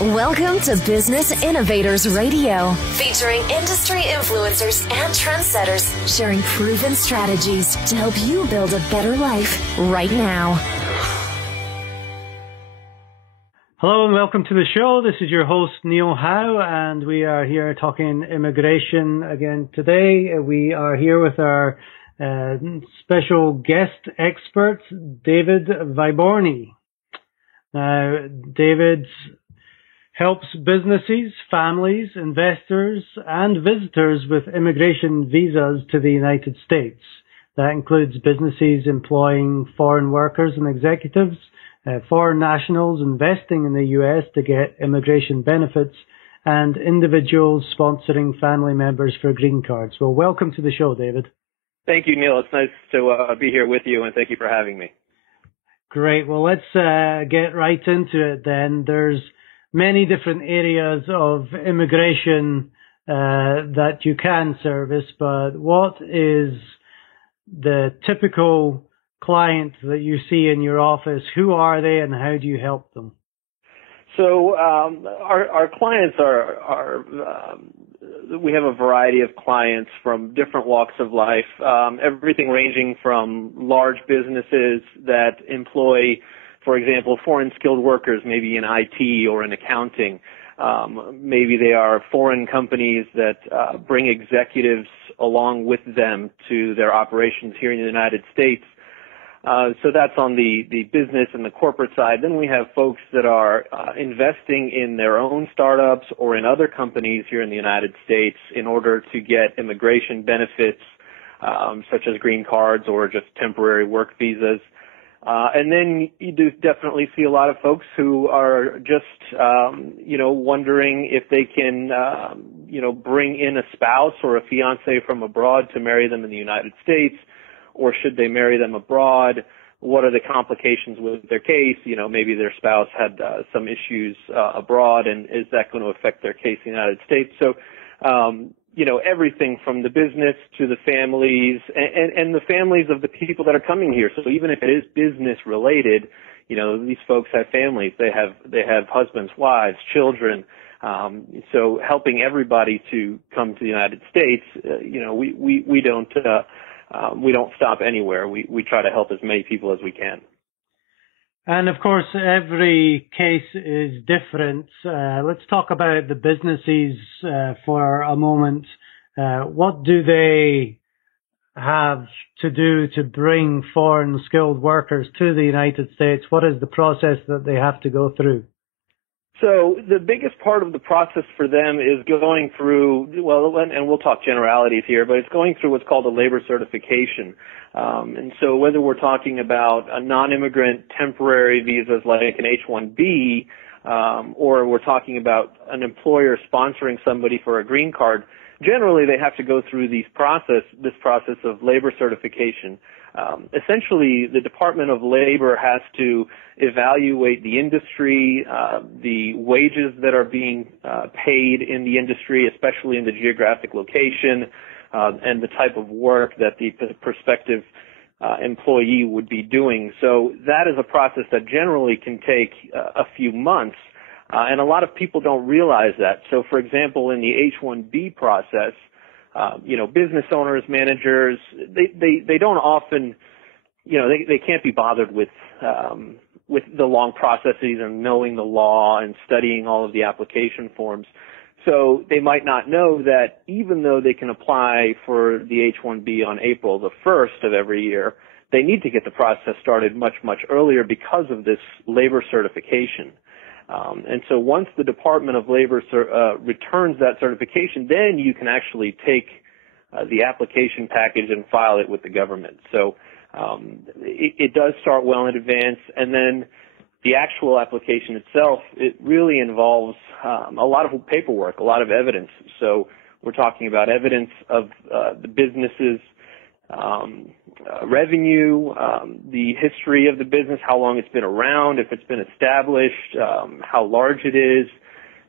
Welcome to Business Innovators Radio, featuring industry influencers and trendsetters sharing proven strategies to help you build a better life right now. Hello and welcome to the show. This is your host, Neil Howe, and we are here talking immigration again today. We are here with our special guest expert, David Vyborny. Now, David helps businesses, families, investors, and visitors with immigration visas to the United States. That includes businesses employing foreign workers and executives, foreign nationals investing in the U.S. to get immigration benefits, and individuals sponsoring family members for green cards. Well, welcome to the show, David. Thank you, Neil. It's nice to be here with you, and thank you for having me. Great. Well, let's get right into it then. There's many different areas of immigration that you can service, but what is the typical client that you see in your office? Who are they and how do you help them? So our clients are we have a variety of clients from different walks of life, everything ranging from large businesses that employ, for example, foreign skilled workers, maybe in IT or in accounting. Maybe they are foreign companies that bring executives along with them to their operations here in the United States. So that's on the business and the corporate side. Then we have folks that are investing in their own startups or in other companies here in the United States in order to get immigration benefits, such as green cards or just temporary work visas. And then you do definitely see a lot of folks who are just, wondering if they can, bring in a spouse or a fiance from abroad to marry them in the United States, or should they marry them abroad? What are the complications with their case? Maybe their spouse had some issues abroad, and is that going to affect their case in the United States? So, everything from the business to the families and the families of the people that are coming here. So even if it is business related, these folks have families. They have husbands, wives, children. So helping everybody to come to the United States, we don't stop anywhere. We try to help as many people as we can. And of course, every case is different. Let's talk about the businesses for a moment. What do they have to do to bring foreign skilled workers to the United States? What is the process that they have to go through? So the biggest part of the process for them is going through, and we'll talk generalities here, but it's going through what's called a labor certification. And so whether we're talking about a non-immigrant temporary visas like an H-1B, or we're talking about an employer sponsoring somebody for a green card, generally they have to go through this process of labor certification. Essentially, the Department of Labor has to evaluate the industry, the wages that are being paid in the industry, especially in the geographic location, and the type of work that the prospective employee would be doing. So that is a process that generally can take a few months, and a lot of people don't realize that. So, for example, in the H-1B process, business owners, managers, they don't often, they can't be bothered with the long processes and knowing the law and studying all of the application forms. So they might not know that even though they can apply for the H-1B on April the 1st of every year, they need to get the process started much, much earlier because of this labor certification. And so once the Department of Labor returns that certification, then you can actually take the application package and file it with the government. So it does start well in advance, and then the actual application itself, it really involves a lot of paperwork, a lot of evidence. So we're talking about evidence of the business's revenue, the history of the business, how long it's been around, if it's been established, how large it is,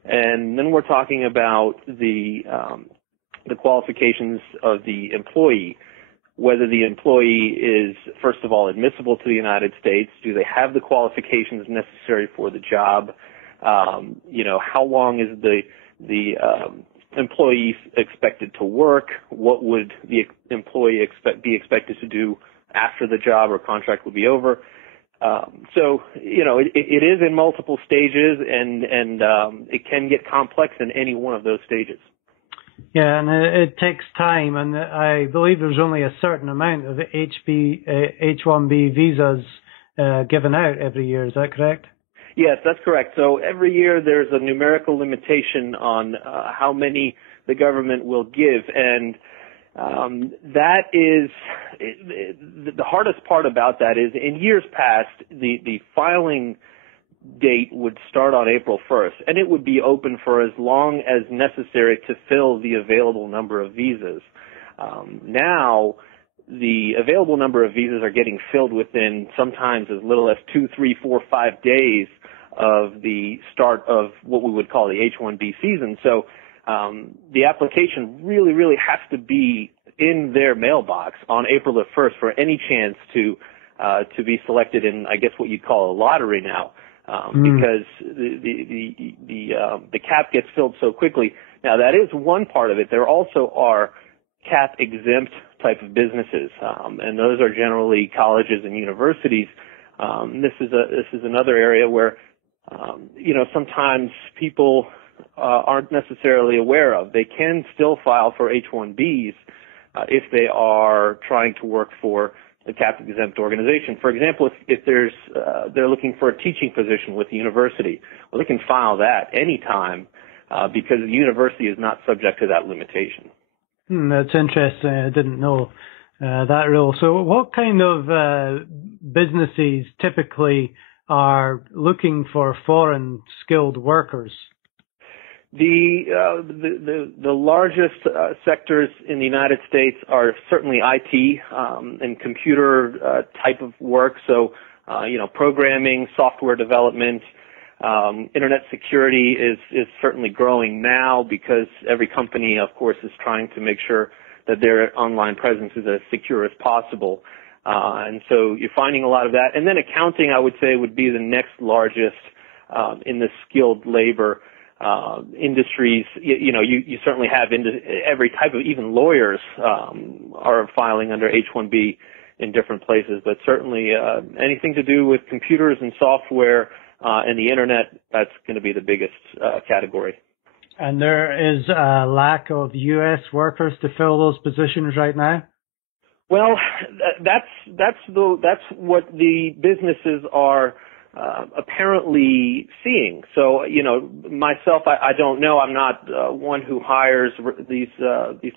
and then we're talking about the qualifications of the employee, whether the employee is, first of all, admissible to the United States, do they have the qualifications necessary for the job, How long is the employee expected to work? What would the employee be expected to do after the job or contract would be over? It is in multiple stages, and it can get complex in any one of those stages. Yeah, and it takes time, and I believe there's only a certain amount of H-1B visas given out every year. Is that correct? Yes, that's correct. So every year there's a numerical limitation on how many the government will give, and that is the hardest part about that is in years past the filing date would start on April 1st, and it would be open for as long as necessary to fill the available number of visas. Now, the available number of visas are getting filled within sometimes as little as 2, 3, 4, 5 days of the start of what we would call the H-1B season. So the application really, really has to be in their mailbox on April the 1st for any chance to be selected in, I guess, what you'd call a lottery now. Because the cap gets filled so quickly. Now, that is one part of it. There also are cap exempt type of businesses, and those are generally colleges and universities. This is another area where sometimes people aren't necessarily aware of. They can still file for H-1Bs if they are trying to work for a cap-exempt organization. For example, if they're looking for a teaching position with the university, well, they can file that anytime because the university is not subject to that limitation. That's interesting. I didn't know that rule. So what kind of businesses typically are looking for foreign skilled workers? The largest sectors in the United States are certainly IT and computer type of work. So, programming, software development, internet security is certainly growing now because every company, of course, is trying to make sure that their online presence is as secure as possible. And so you're finding a lot of that. And then accounting, I would say, would be the next largest in the skilled labor industries. You certainly have every type of, even lawyers are filing under H-1B in different places, but certainly anything to do with computers and software and the internet, that's going to be the biggest category. And there is a lack of U.S. workers to fill those positions right now? Well, that's what the businesses are apparently seeing. So, myself, I don't know. I'm not one who hires these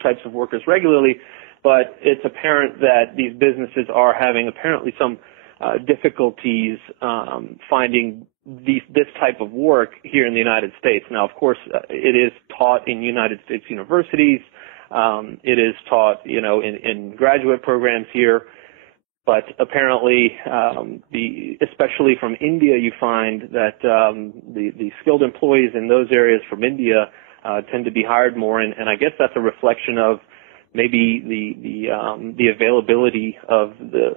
types of workers regularly, but it's apparent that these businesses are having apparently some difficulties finding this type of work here in the United States. Now, of course, it is taught in United States universities. It is taught, in graduate programs here. But apparently, especially from India, you find that the skilled employees in those areas from India tend to be hired more, and I guess that's a reflection of maybe the availability of the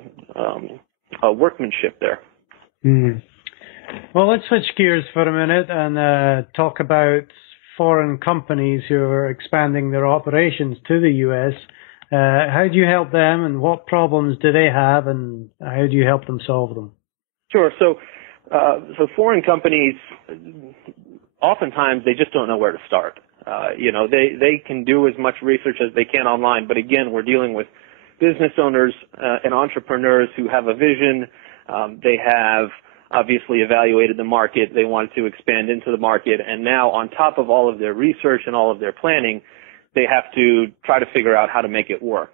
workmanship there. Mm. Well, let's switch gears for a minute and talk about foreign companies who are expanding their operations to the U.S. How do you help them, and what problems do they have, and how do you help them solve them? Sure. So foreign companies, oftentimes they just don't know where to start. They can do as much research as they can online, but again, we're dealing with business owners and entrepreneurs who have a vision. They have obviously evaluated the market. They wanted to expand into the market, and now on top of all of their research and all of their planning, they have to try to figure out how to make it work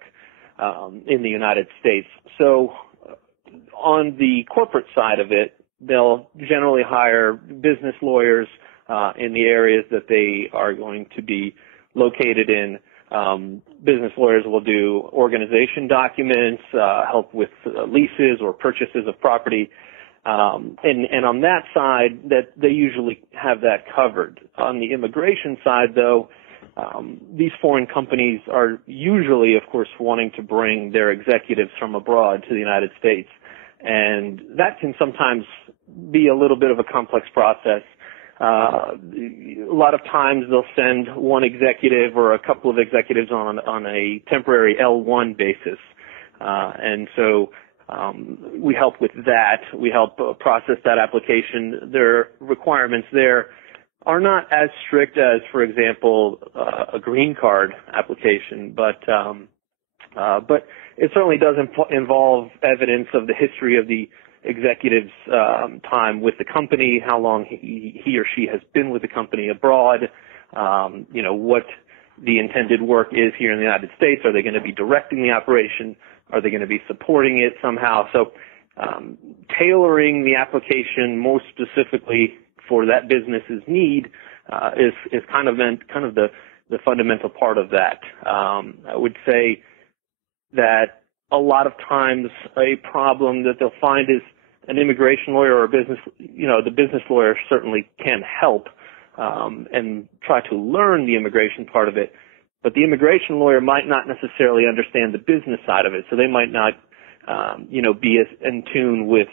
in the United States. So on the corporate side of it, they'll generally hire business lawyers in the areas that they are going to be located in. Business lawyers will do organization documents, help with leases or purchases of property. And on that side, that they usually have that covered. On the immigration side, though, these foreign companies are usually, of course, wanting to bring their executives from abroad to the United States. And that can sometimes be a little bit of a complex process. a lot of times they'll send one executive or a couple of executives on a temporary L1 basis. And so we help with that. We help process that application. Their requirements there are not as strict as, for example, a green card application, but it certainly does involve evidence of the history of the executive's time with the company, how long he or she has been with the company abroad, what the intended work is here in the United States. Are they going to be directing the operation? Are they going to be supporting it somehow? So tailoring the application most specifically for that business's need is kind of the fundamental part of that. I would say that a lot of times a problem that they'll find is an immigration lawyer or a business, the business lawyer certainly can help and try to learn the immigration part of it, but the immigration lawyer might not necessarily understand the business side of it, so they might not, be as in tune with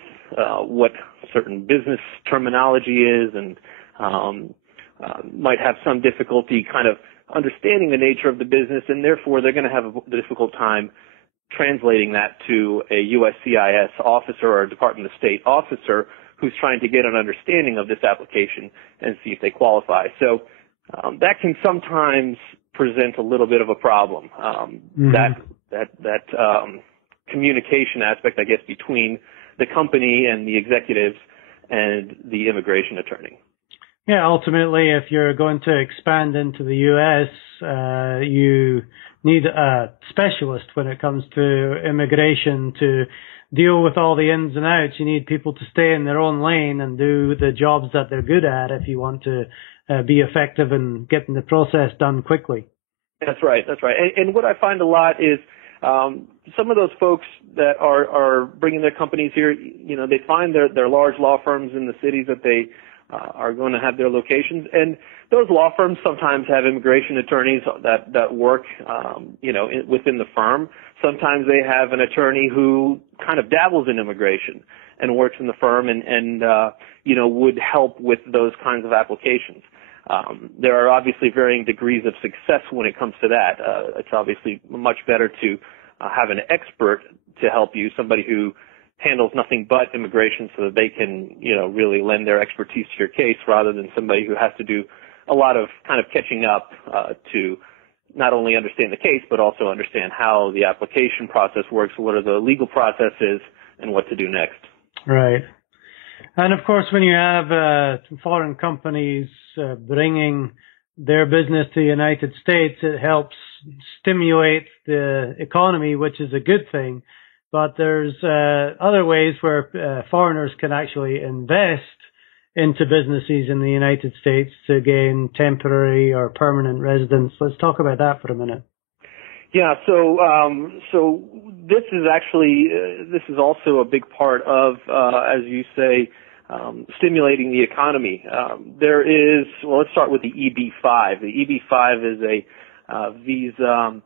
what certain business terminology is, and might have some difficulty kind of understanding the nature of the business, and therefore they're going to have a difficult time translating that to a USCIS officer or a Department of State officer who's trying to get an understanding of this application and see if they qualify. So that can sometimes present a little bit of a problem. That communication aspect, I guess, between the company and the executives and the immigration attorney. Yeah, ultimately, if you're going to expand into the U.S., you need a specialist when it comes to immigration to deal with all the ins and outs. You need people to stay in their own lane and do the jobs that they're good at if you want to be effective in getting the process done quickly. That's right. And what I find a lot is some of those folks that are bringing their companies here, they find their large law firms in the cities that they are going to have their locations, and those law firms sometimes have immigration attorneys that work, within the firm. Sometimes they have an attorney who kind of dabbles in immigration and works in the firm and would help with those kinds of applications. There are obviously varying degrees of success when it comes to that. It's obviously much better to have an expert to help you, somebody who handles nothing but immigration, so that they can, really lend their expertise to your case, rather than somebody who has to do a lot of kind of catching up to not only understand the case, but also understand how the application process works, what are the legal processes, and what to do next. Right. And of course, when you have foreign companies bringing their business to the United States, it helps stimulate the economy, which is a good thing. But there's other ways where foreigners can actually invest into businesses in the United States to gain temporary or permanent residence. Let's talk about that for a minute. Yeah, so this is actually this is also a big part of, as you say, stimulating the economy. Let's start with the EB-5. The EB-5 is a visa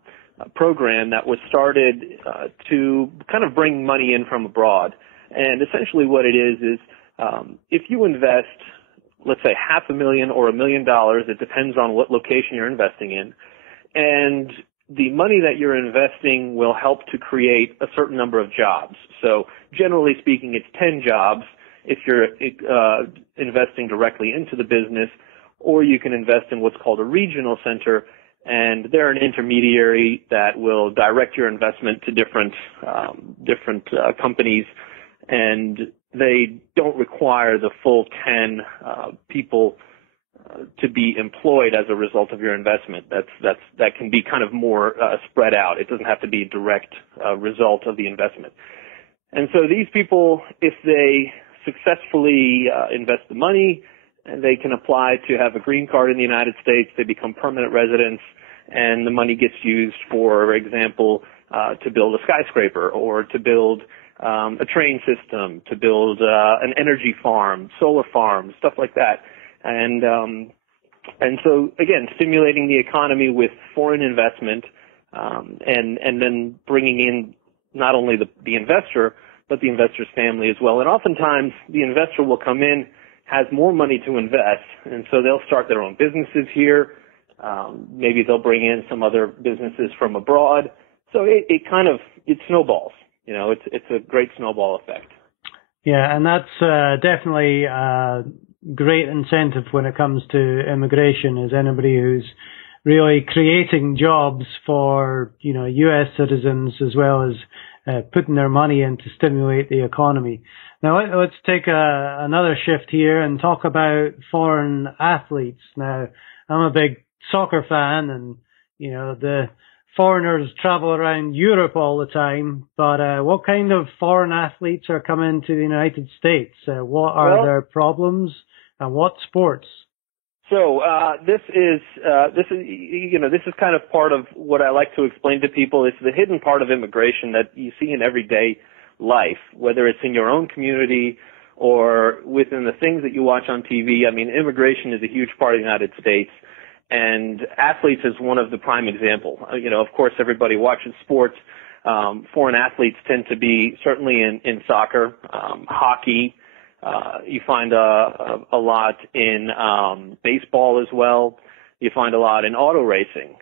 program that was started to kind of bring money in from abroad. And essentially what it is if you invest, let's say $500,000 or $1 million, it depends on what location you're investing in, and the money that you're investing will help to create a certain number of jobs. So generally speaking, it's 10 jobs if you're investing directly into the business, or you can invest in what's called a regional center, and they're an intermediary that will direct your investment to different companies, and they don't require the full 10 people to be employed as a result of your investment. That can be kind of more spread out. It doesn't have to be a direct result of the investment. And so these people, if they successfully invest the money, they can apply to have a green card in the United States. They become permanent residents, and the money gets used, for example, to build a skyscraper, or to build a train system, to build an energy farm, solar farm, stuff like that. And so again, stimulating the economy with foreign investment, and then bringing in not only the investor, but the investor's family as well. And oftentimes the investor will come in has more money to invest, and so they'll start their own businesses here. Maybe they'll bring in some other businesses from abroad. So it snowballs. It's a great snowball effect. Yeah, and that's definitely a great incentive when it comes to immigration, is anybody who's really creating jobs for, U.S. citizens, as well as putting their money in to stimulate the economy. Now, let's take another shift here and talk about foreign athletes. Now, I'm a big soccer fan, and, the foreigners travel around Europe all the time, but what kind of foreign athletes are coming to the United States? What are their problems, and what sports? So this is kind of part of what I like to explain to people. It's the hidden part of immigration that you see in everyday life, whether it's in your own community or within the things that you watch on TV. I mean, immigration is a huge part of the United States, and athletes is one of the prime example. Of course, everybody watches sports. Foreign athletes tend to be certainly in soccer, hockey. You find a lot in baseball as well. You find a lot in auto racing.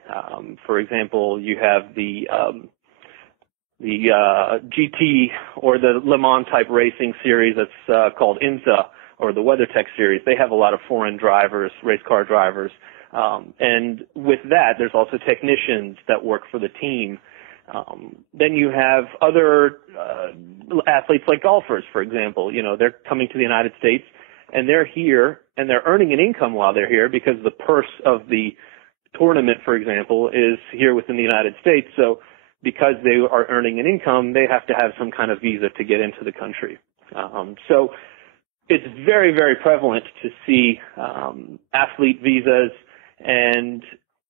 For example, you have the GT or the Le Mans type racing series that's called IMSA, or the WeatherTech series. They have a lot of foreign drivers, race car drivers. And with that, there's also technicians that work for the team. Then you have other athletes like golfers, for example. They're coming to the United States, and they're here, and they're earning an income while they're here because the purse of the tournament, for example, is here within the United States. So because they are earning an income, they have to have some kind of visa to get into the country. So it's very, very prevalent to see athlete visas, and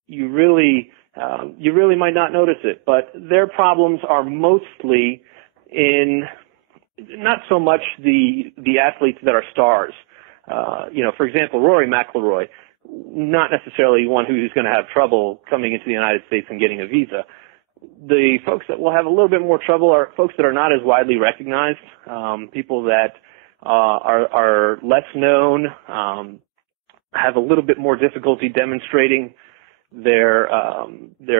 you really might not notice it, but their problems are mostly in not so much the athletes that are stars. For example, Rory McIlroy, not necessarily one who's going to have trouble coming into the United States and getting a visa. The folks that will have a little bit more trouble are folks that are not as widely recognized, people that are less known, have a little bit more difficulty demonstrating their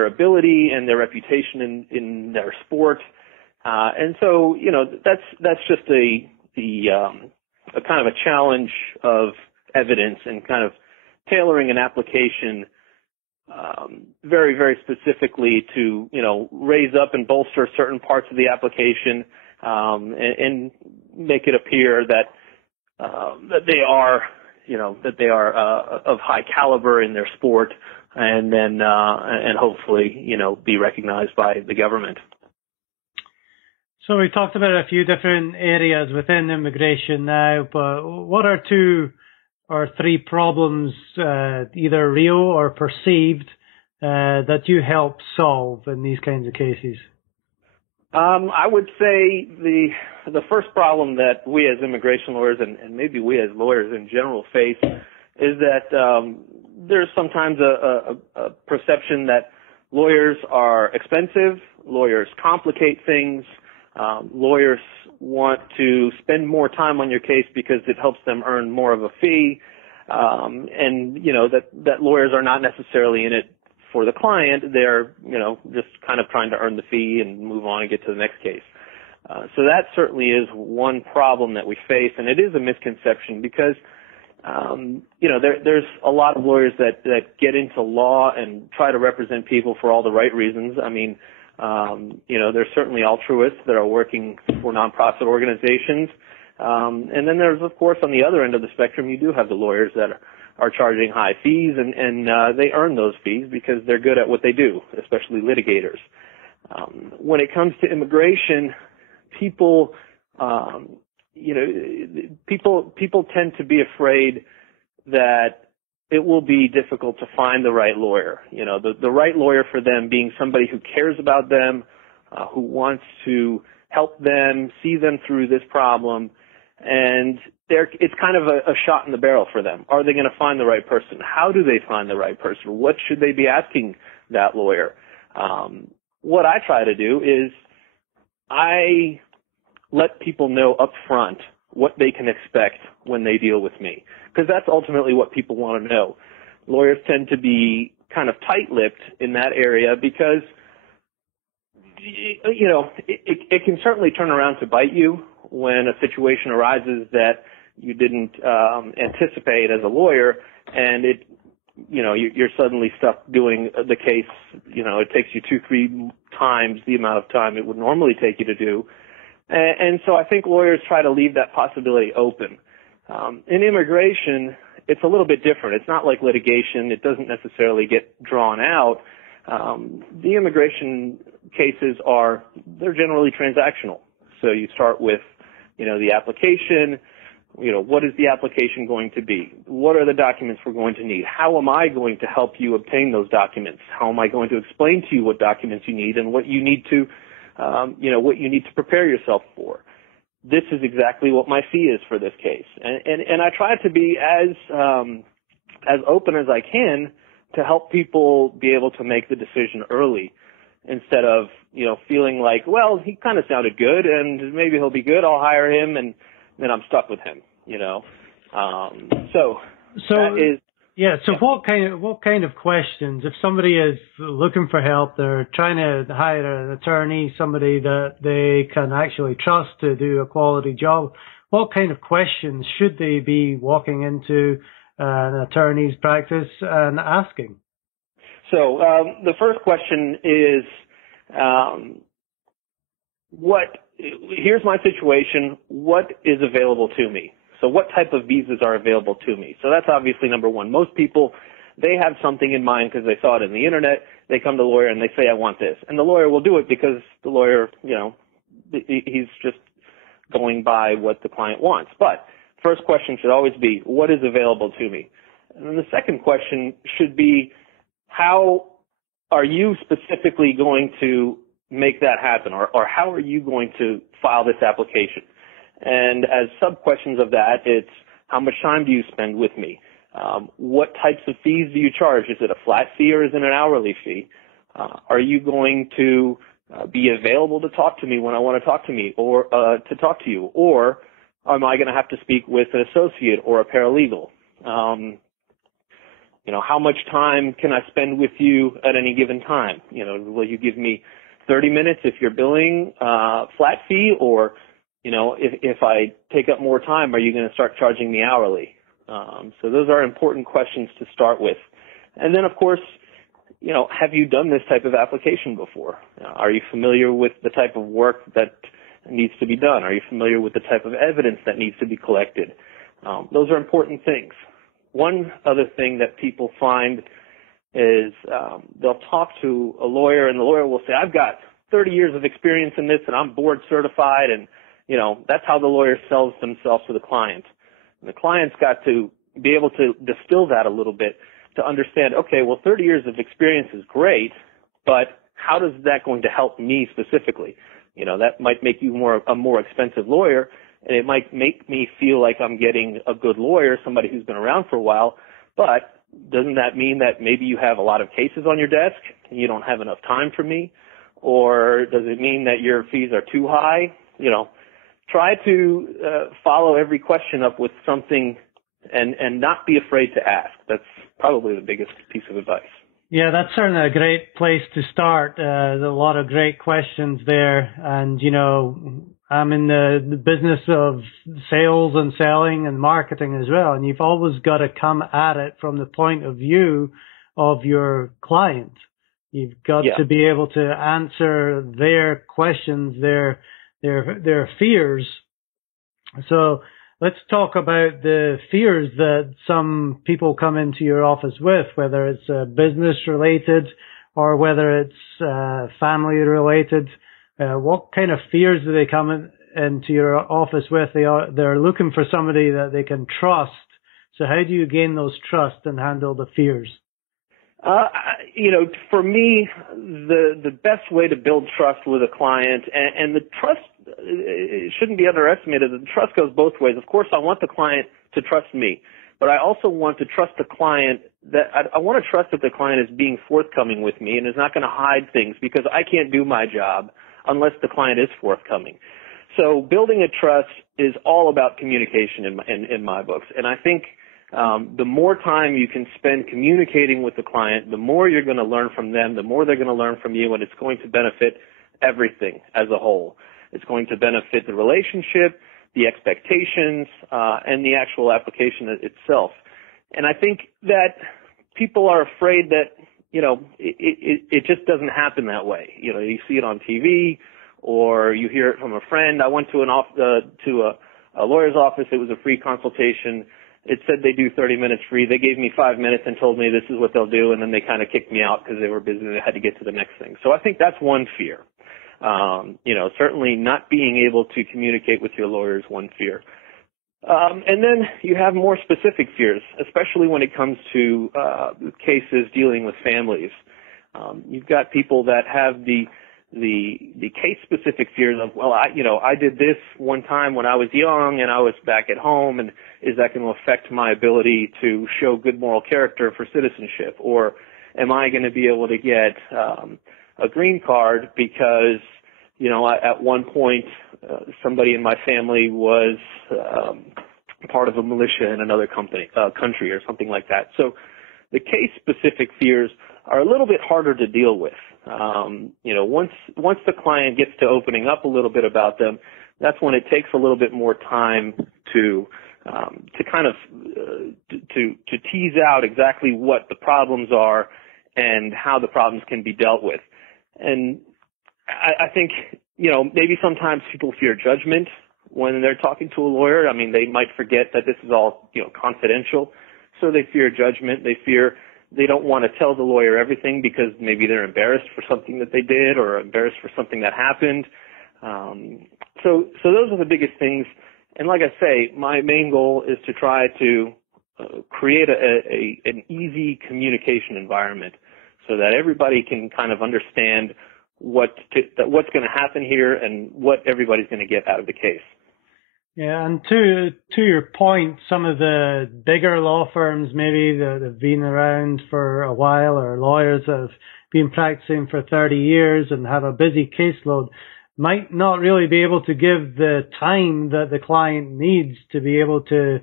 ability and their reputation in their sport, and so that's just a kind of a challenge of evidence and kind of tailoring an application very, very specifically to raise up and bolster certain parts of the application, and make it appear that they are of high caliber in their sport, and then and hopefully be recognized by the government. So we talked about a few different areas within immigration now, but what are 2 or 3 problems, either real or perceived, that you help solve in these kinds of cases? I would say the first problem that we as immigration lawyers, and maybe we as lawyers in general, face is that there's sometimes a perception that lawyers are expensive, lawyers complicate things, lawyers want to spend more time on your case because it helps them earn more of a fee, and that lawyers are not necessarily in it for the client. They're just kind of trying to earn the fee and move on and get to the next case. So that certainly is one problem that we face, and it is a misconception because there's a lot of lawyers that get into law and try to represent people for all the right reasons. I mean, there's certainly altruists that are working for nonprofit organizations. And then there's, of course, on the other end of the spectrum, you do have the lawyers that are charging high fees, and they earn those fees because they're good at what they do, especially litigators. When it comes to immigration, people tend to be afraid that it will be difficult to find the right lawyer. The right lawyer for them being somebody who cares about them, who wants to help them, see them through this problem, and it's kind of a shot in the barrel for them. Are they going to find the right person? How do they find the right person? What should they be asking that lawyer? What I try to do is I let people know up front what they can expect when they deal with me. Because that's ultimately what people want to know. Lawyers tend to be kind of tight-lipped in that area because, you know, it can certainly turn around to bite you when a situation arises that you didn't anticipate as a lawyer, and you're suddenly stuck doing the case. You know, it takes you 2-3 times the amount of time it would normally take you to do. And so I think lawyers try to leave that possibility open. In immigration, it's a little bit different. It's not like litigation. It doesn't necessarily get drawn out. The immigration cases they're generally transactional. So you start with, you know, the application. You know, what is the application going to be? What are the documents we're going to need? How am I going to help you obtain those documents? How am I going to explain to you what documents you need and what you need to, what you need to prepare yourself for? This is exactly what my fee is for this case. And I try to be as open as I can to help people be able to make the decision early instead of, you know, feeling like, well, he kind of sounded good and maybe he'll be good. I'll hire him and then I'm stuck with him, you know. So what kind of questions, if somebody is looking for help, they're trying to hire an attorney, somebody that they can actually trust to do a quality job, what kind of questions should they be walking into an attorney's practice and asking? So the first question is, here's my situation. What is available to me? So what type of visas are available to me? So that's obviously number one. Most people, they have something in mind because they saw it in the internet. They come to the lawyer and they say, I want this. And the lawyer will do it because the lawyer, you know, he's just going by what the client wants. But first question should always be, what is available to me? And then the second question should be, how are you specifically going to make that happen? Or how are you going to file this application? And as sub-questions of that, it's how much time do you spend with me? What types of fees do you charge? Is it a flat fee or is it an hourly fee? Are you going to be available to talk to me when I want to talk to me or to talk to you? Or am I going to have to speak with an associate or a paralegal? You know, how much time can I spend with you at any given time? You know, will you give me 30 minutes if you're billing flat fee, or, you know, if I take up more time, are you going to start charging me hourly? So those are important questions to start with. And then, of course, you know, have you done this type of application before? Are you familiar with the type of work that needs to be done? Are you familiar with the type of evidence that needs to be collected? Those are important things. One other thing that people find is they'll talk to a lawyer and the lawyer will say, I've got 30 years of experience in this and I'm board certified, and, you know, that's how the lawyer sells themselves to the client. And the client's got to be able to distill that a little bit to understand, okay, well, 30 years of experience is great, but how does that going to help me specifically? You know, that might make you a more expensive lawyer, and it might make me feel like I'm getting a good lawyer, somebody who's been around for a while, but doesn't that mean that maybe you have a lot of cases on your desk and you don't have enough time for me? Or does it mean that your fees are too high? You know, try to follow every question up with something and not be afraid to ask. That's probably the biggest piece of advice. Yeah, that's certainly a great place to start. There's a lot of great questions there. And, you know, I'm in the business of sales and selling and marketing as well. And you've always got to come at it from the point of view of your client. You've got to be able to answer their questions, their fears. So let's talk about the fears that some people come into your office with, whether it's business related or whether it's family related. What kind of fears do they come into your office with? They're looking for somebody that they can trust. So how do you gain those trust and handle the fears? You know, for me, the best way to build trust with a client, and the trust, it shouldn't be underestimated. The trust goes both ways. Of course, I want the client to trust me, but I also want to trust the client that I want to trust that the client is being forthcoming with me and is not going to hide things, because I can't do my job unless the client is forthcoming. So building a trust is all about communication in my books. And I think the more time you can spend communicating with the client, the more you're going to learn from them, the more they're going to learn from you, and it's going to benefit everything as a whole. It's going to benefit the relationship, the expectations, and the actual application itself. And I think that people are afraid that, it just doesn't happen that way. You see it on TV or you hear it from a friend. I went to a lawyer's office. It was a free consultation. It said they do 30 minutes free. They gave me 5 minutes and told me this is what they'll do, and then they kind of kicked me out because they were busy and they had to get to the next thing. So I think that's one fear. Certainly not being able to communicate with your lawyer is one fear. And then you have more specific fears, especially when it comes to cases dealing with families. You've got people that have the case-specific fears of, well, I did this one time when I was young and I was back at home, and is that going to affect my ability to show good moral character for citizenship? Or am I going to be able to get a green card because, at one point somebody in my family was part of a militia in another country or something like that. So the case-specific fears are a little bit harder to deal with. Once the client gets to opening up a little bit about them, that's when it takes a little bit more time to tease out exactly what the problems are and how the problems can be dealt with. And I think, maybe sometimes people fear judgment when they're talking to a lawyer. I mean, they might forget that this is all, confidential. So they fear judgment. They don't want to tell the lawyer everything because maybe they're embarrassed for something that they did or embarrassed for something that happened. So those are the biggest things. And like I say, my main goal is to try to create an easy communication environment so that everybody can kind of understand what's going to happen here and what everybody's going to get out of the case. Yeah, and to your point, some of the bigger law firms maybe that have been around for a while, or lawyers that have been practicing for 30 years and have a busy caseload, might not really be able to give the time that the client needs to be able to,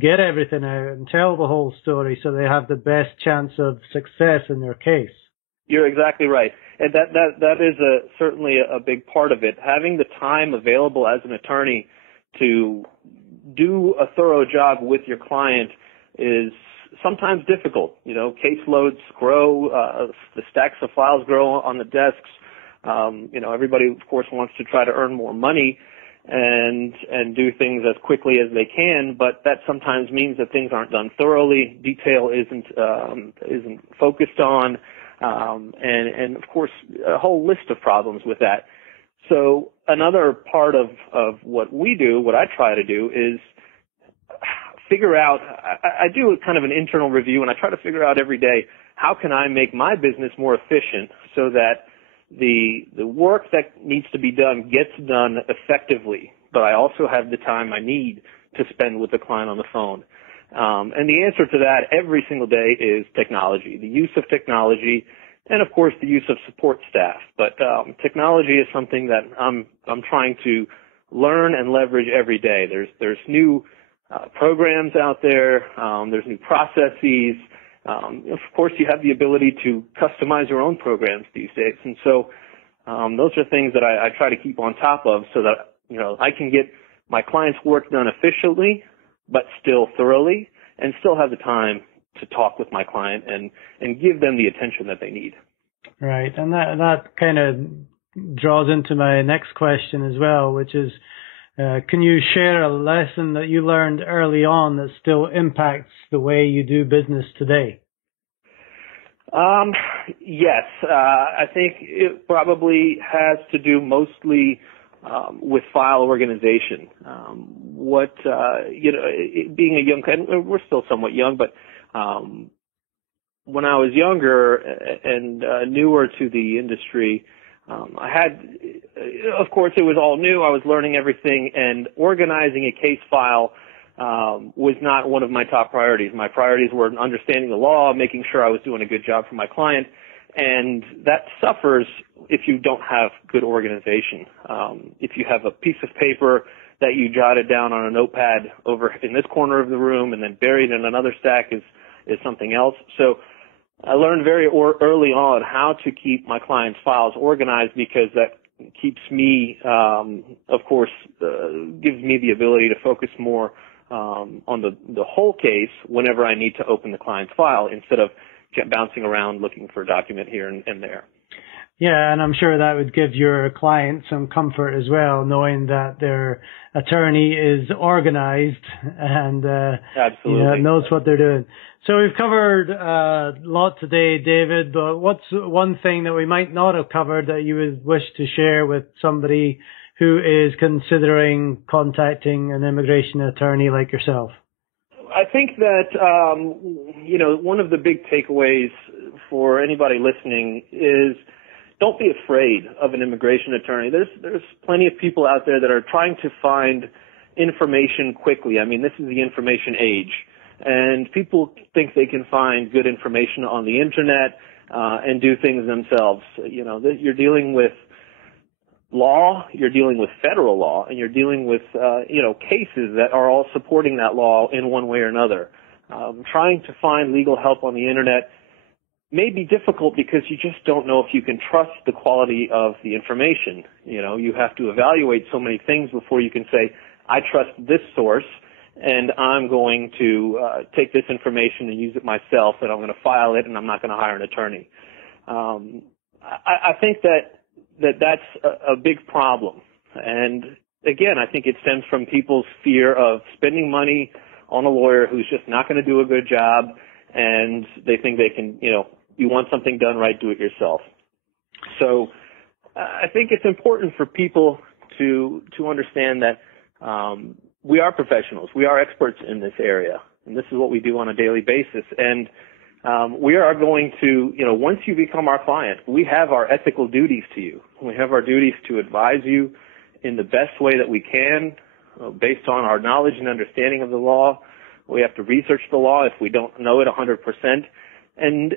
get everything out and tell the whole story so they have the best chance of success in their case. You're exactly right. And that is certainly a big part of it. Having the time available as an attorney to do a thorough job with your client is sometimes difficult. Caseloads grow, the stacks of files grow on the desks. Everybody, of course, wants to try to earn more money and do things as quickly as they can, but that sometimes means that things aren't done thoroughly. Detail isn't focused on. And of course, a whole list of problems with that. So another part of what we do, what I try to do, is figure out, I do kind of an internal review, and I try to figure out every day, how can I make my business more efficient so that the work that needs to be done gets done effectively, but I also have the time I need to spend with the client on the phone. And the answer to that every single day is technology, the use of technology, and of course the use of support staff. But technology is something that I'm trying to learn and leverage every day. There's new programs out there. There's new processes. Of course, you have the ability to customize your own programs these days, and so those are things that I try to keep on top of so that I can get my client's work done efficiently, but still thoroughly, and still have the time to talk with my client and give them the attention that they need. Right, and that kind of draws into my next question as well, which is, can you share a lesson that you learned early on that still impacts the way you do business today? Yes, I think it probably has to do mostly with file organization. Being a young, and we're still somewhat young, but when I was younger and newer to the industry, I had, of course, it was all new. I was learning everything, and organizing a case file was not one of my top priorities. My priorities were understanding the law, making sure I was doing a good job for my client, and that suffers if you don't have good organization. If you have a piece of paper that you jotted down on a notepad over in this corner of the room and then buried in another stack is something else. So I learned very early on how to keep my clients' files organized, because that keeps me, of course, gives me the ability to focus more on the whole case whenever I need to open the client's file, instead of bouncing around looking for a document here and there. Yeah, and I'm sure that would give your client some comfort as well, knowing that their attorney is organized and Absolutely. knows what they're doing. So we've covered a lot today, David, but what's one thing that we might not have covered that you would wish to share with somebody who is considering contacting an immigration attorney like yourself? I think that, one of the big takeaways for anybody listening is don't be afraid of an immigration attorney. There's plenty of people out there that are trying to find information quickly. I mean, this is the information age, and people think they can find good information on the internet and do things themselves. You're dealing with law, you're dealing with federal law, and you're dealing with cases that are all supporting that law in one way or another. Trying to find legal help on the internet may be difficult because you just don't know if you can trust the quality of the information. You have to evaluate so many things before you can say, I trust this source, and I'm going to take this information and use it myself, and I'm going to file it, and I'm not going to hire an attorney. I think that's a big problem. And again, I think it stems from people's fear of spending money on a lawyer who's just not going to do a good job, and they think they can, you want something done right, do it yourself. So I think it's important for people to understand that we are professionals. We are experts in this area, and this is what we do on a daily basis. And we are going to, once you become our client, we have our ethical duties to you. We have our duties to advise you in the best way that we can, based on our knowledge and understanding of the law. We have to research the law if we don't know it 100%. And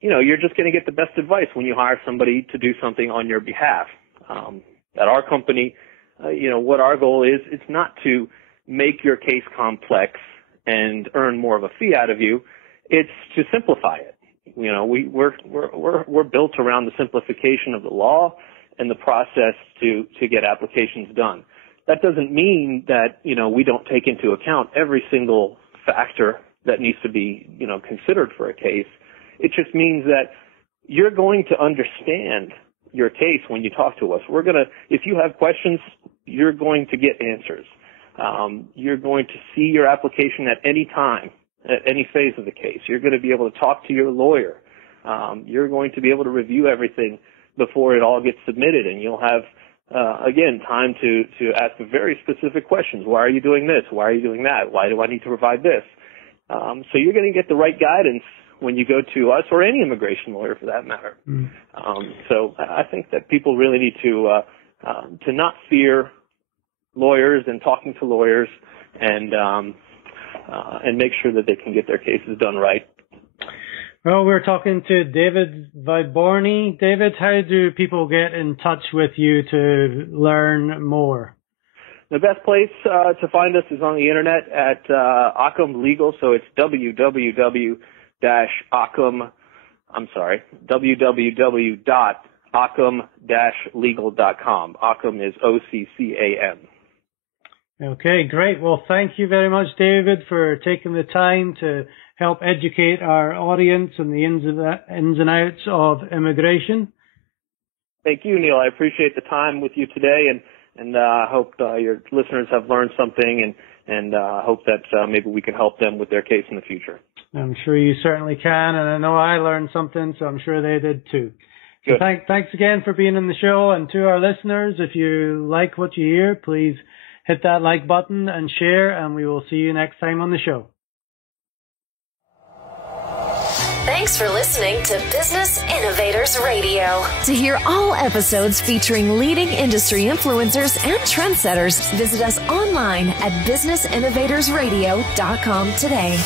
you're just going to get the best advice when you hire somebody to do something on your behalf. At our company, what our goal is, it's not to make your case complex and earn more of a fee out of you. It's to simplify it. We're built around the simplification of the law and the process to get applications done. That doesn't mean that, we don't take into account every single factor that needs to be, considered for a case. It just means that you're going to understand your case when you talk to us. If you have questions, you're going to get answers. You're going to see your application at any time, at any phase of the case. You're going to be able to talk to your lawyer. You're going to be able to review everything before it all gets submitted, and you'll have, again, time to ask very specific questions. Why are you doing this? Why are you doing that? Why do I need to provide this? So you're going to get the right guidance when you go to us, or any immigration lawyer for that matter. So I think that people really need to not fear lawyers and talking to lawyers, and make sure that they can get their cases done right. Well, we're talking to David Vyborny. David, how do people get in touch with you to learn more? The best place to find us is on the internet at Occam Legal. So it's www.occam-legal.com. Occam is OCCAM. Okay, great. Well, thank you very much, David, for taking the time to help educate our audience on the ins and outs of immigration. Thank you, Neil. I appreciate the time with you today, and I hope your listeners have learned something, and hope that maybe we can help them with their case in the future. I'm sure you certainly can, and I know I learned something, so I'm sure they did too. Good. So thanks again for being on the show, and to our listeners, if you like what you hear, please hit that like button and share, and we will see you next time on the show. Thanks for listening to Business Innovators Radio. To hear all episodes featuring leading industry influencers and trendsetters, visit us online at businessinnovatorsradio.com today.